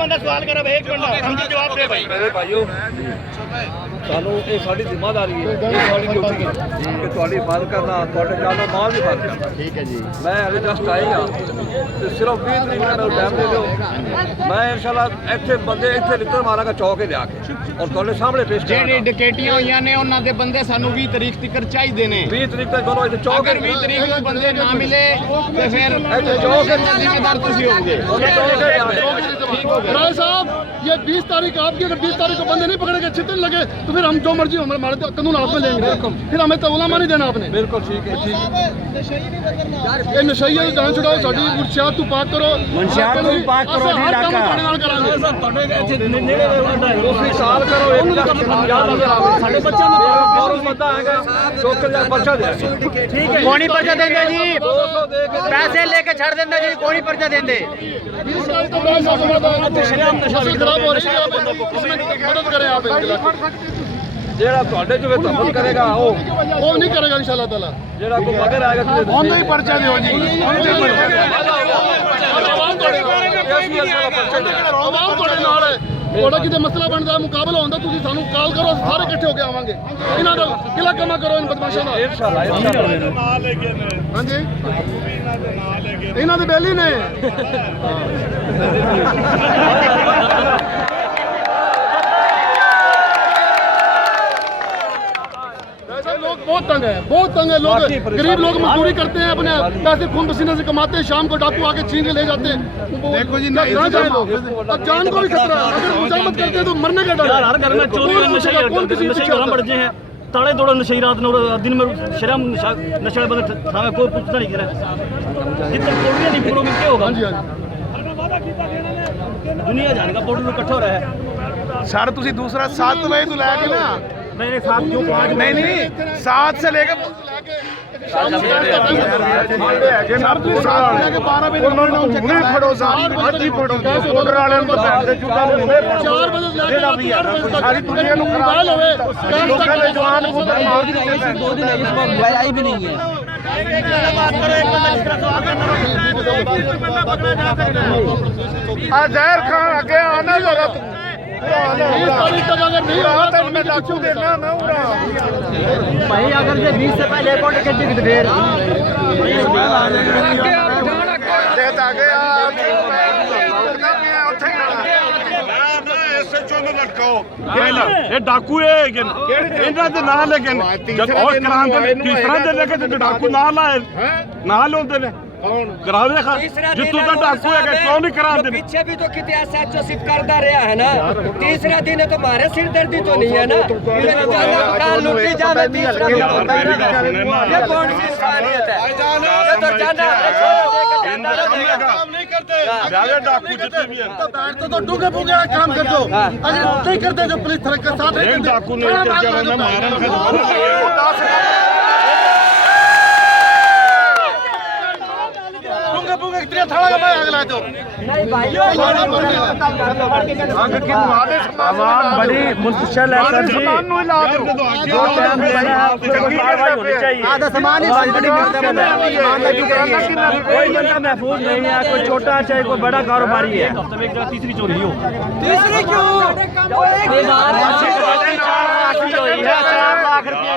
बंदा सवाल करे भाई, एक बंदा हम जवाब दे भाई। मेरे भाइयों सानू ये साडी जिम्मेदारी है, ये साडी ड्यूटी है कि ਤੁਹਾਡੀ ਹਿਫਾਜ਼ਤ ਕਰਨਾ, ਤੁਹਾਡੇ ਜਾਨੋ ਮਾਲ ਦੀ ਹਿਫਾਜ਼ਤ ਕਰਨਾ। ठीक है जी। मैं हले जस्ट आए हाँ तो सिर्फ 20 तरीक ਮੈਨੂੰ टाइम दे ਦਿਓ। मैं इंशाल्लाह ਇੱਥੇ ਬੰਦੇ ਇੱਥੇ ਲਿੱਤਰ ਮਾਰਾਂਗਾ ਚੌਕ ਲਿਆ ਕੇ ਔਰ ਤੁਹਾਡੇ ਸਾਹਮਣੇ ਪੇਸ਼ ਕਰਾਂਗਾ। ਜਿਹੜੀ ਡਕੈਤੀਆਂ ਹੋਈਆਂ ਨੇ ਉਹਨਾਂ ਦੇ ਬੰਦੇ ਸਾਨੂੰ 20 ਤਰੀਕ ਤੱਕ ਚਾਹੀਦੇ ਨੇ। 20 ਤਰੀਕ ਤੱਕ ਦੋਨੋਂ ਇੱਥੇ ਚੌਕ अगर 20 तरीक को बंदे ना मिले तो फिर चौक जिम्मेदार तुसी होंगे। राय साहब ये 20 तारीख आपकी, अगर 20 तारीख को बंदे नहीं पकड़ेंगे, चित्र लगे तो फिर हम जो मर्जी हमारे कानून हाथ में लेंगे, फिर हमें तो उलामा नहीं देना आपने। बिल्कुल ठीक है, ठीक ये नशई है, जान छुड़ाओ, साडी मुनशियात तू पाक करो, मुनशियात तू पाक करो, हर काम ਤੁਹਾਡੇ ਨਾਲ ਕਰਾਂਗੇ। ਤੁਸੀਂ ਸਾਲ ਕਰੋ 1 ਲੱਖ ਯਾਦ ਨਜ਼ਰ ਆਵੇ ਸਾਡੇ ਬੱਚਿਆਂ ਨੂੰ ਬਹੁਤ ਬੰਦਾ ਹੈਗਾ ਚੌਕ ਦਾ ਪਰਚਾ ਦੇ ठीक है, कौन पर्चा देंगे जी? पैसे लेके छड़ देंगे जी, कौन पर्चा देंगे? 20 तारीख को मैं नशा खराब हो रही है, इसमें मदद करें आप। ਜਿਹੜਾ ਤੁਹਾਡੇ ਚ ਤਮਤ ਕਰੇਗਾ ਉਹ ਨਹੀਂ ਕਰੇਗਾ इंशाल्लाह ताला। ਜਿਹੜਾ ਕੋਈ ਮਗਰ ਆਏਗਾ ਤੁਸੀਂ ਉਹਦਾ ਹੀ ਪਰਚਾ ਦਿਓ ਜੀ। ਆਵਾਮ ਤੁਹਾਡੇ ਨਾਲ ਹੈ, ਤੁਹਾਡਾ ਕਿਤੇ ਮਸਲਾ ਬਣਦਾ, ਮੁਕਾਬਲਾ ਹੁੰਦਾ, ਤੁਸੀਂ ਸਾਨੂੰ ਕਾਲ ਕਰੋ, ਅਸੀਂ ਸਾਰੇ ਇਕੱਠੇ ਹੋ ਕੇ ਆਵਾਂਗੇ। ਇਹਨਾਂ ਦਾ ਕਿਲਾ ਕਮਾ ਕਰੋ, ਇਹਨਾਂ ਬਦਮਾਸ਼ਾਂ ਦਾ। ਇਨਸ਼ਾਅੱਲਾ ਹਾਂਜੀ ਇਹਨਾਂ ਦੇ ਬੇਲੀ ਨੇ। लोग बहुत तंग है, बहुत तंग है। लोग गरीब लोग मजदूरी करते हैं, अपने पैसे खून पसीने से कमाते हैं, शाम को डाकू आके छीन के ले जाते हैं। देखो जी, कहाँ जाए लोग? अब जान को भी खतरा है, अगर मुजामत करते हैं तो मरने का डर है। हर घर में चोरी और नशे बढ़ गए हैं। ताले दौड़ नशे रात में दिन में शराब नशा बंद थावे कोई पूछता नहीं करे। जितने पौड़ियां नहीं पकड़ोगे क्या होगा? हाँ जी, हाँ दुनिया जाने का पौड़ी में इकट्ठा हो रहा है। सर तुसी दूसरा 7 बजे तो लेके ना, नहीं साथ क्यों नहीं 7 से लेके शाम को 12 बजे नहीं फड़ो साहब, आज ही फड़ो ऑर्डर वाले को बैठ के चुका ले 4 बजे लेके सारी दुनिया को मोबाइल होवे, लोकां दे जवान को मार दी। 2 दिन इस पर मोबाइल आई भी नहीं है। जहर खान आगे आना जरा तू भाई अगर ये 20 से पहले कौन टिकट टिकट दे डाकू ਇਹਨਾਂ ਦੇ ਨਾਂ ਲੇਕਿਨ ਜਦ ਔਰ ਕਰਾਉਂਦੇ ਤੀਸਰਾ ਦੇ ਲੈ ਕੇ ਡਾਕੂ ਨਾਂ ਲਾਏ ਨਾਂ ਲਾਉਂਦੇ ਨੇ करावे जितू तो डाकू है क्यों नहीं कराते? पीछे भी तो कितने एसएचओ सिर्फ करता रहा है ना। तीसरा दिन है तो हमारे सिर दर्दी तो नहीं है ना। लुटी जावे तीसरा ये कौन सी इंसानियत है? ये तो जाना नहीं करते डाकू जितने भी हैं तो बैठ तो डूगे फूगे काम कर दो, अगर नहीं करते तो पुलिस थरक के साथ डाकू नहीं मारन थोड़ा मैं अगला तो आवाज बड़ी मुश्किल है सर जी। जो टाइम देना है कार्रवाई होनी चाहिए। आधा सामान ही बड़ी कोई बंदा महफूज नहीं है, कोई छोटा चाहे कोई बड़ा कारोबारी है। तीसरी चोरी हो, तीसरी क्यों? 4 लाख रुपया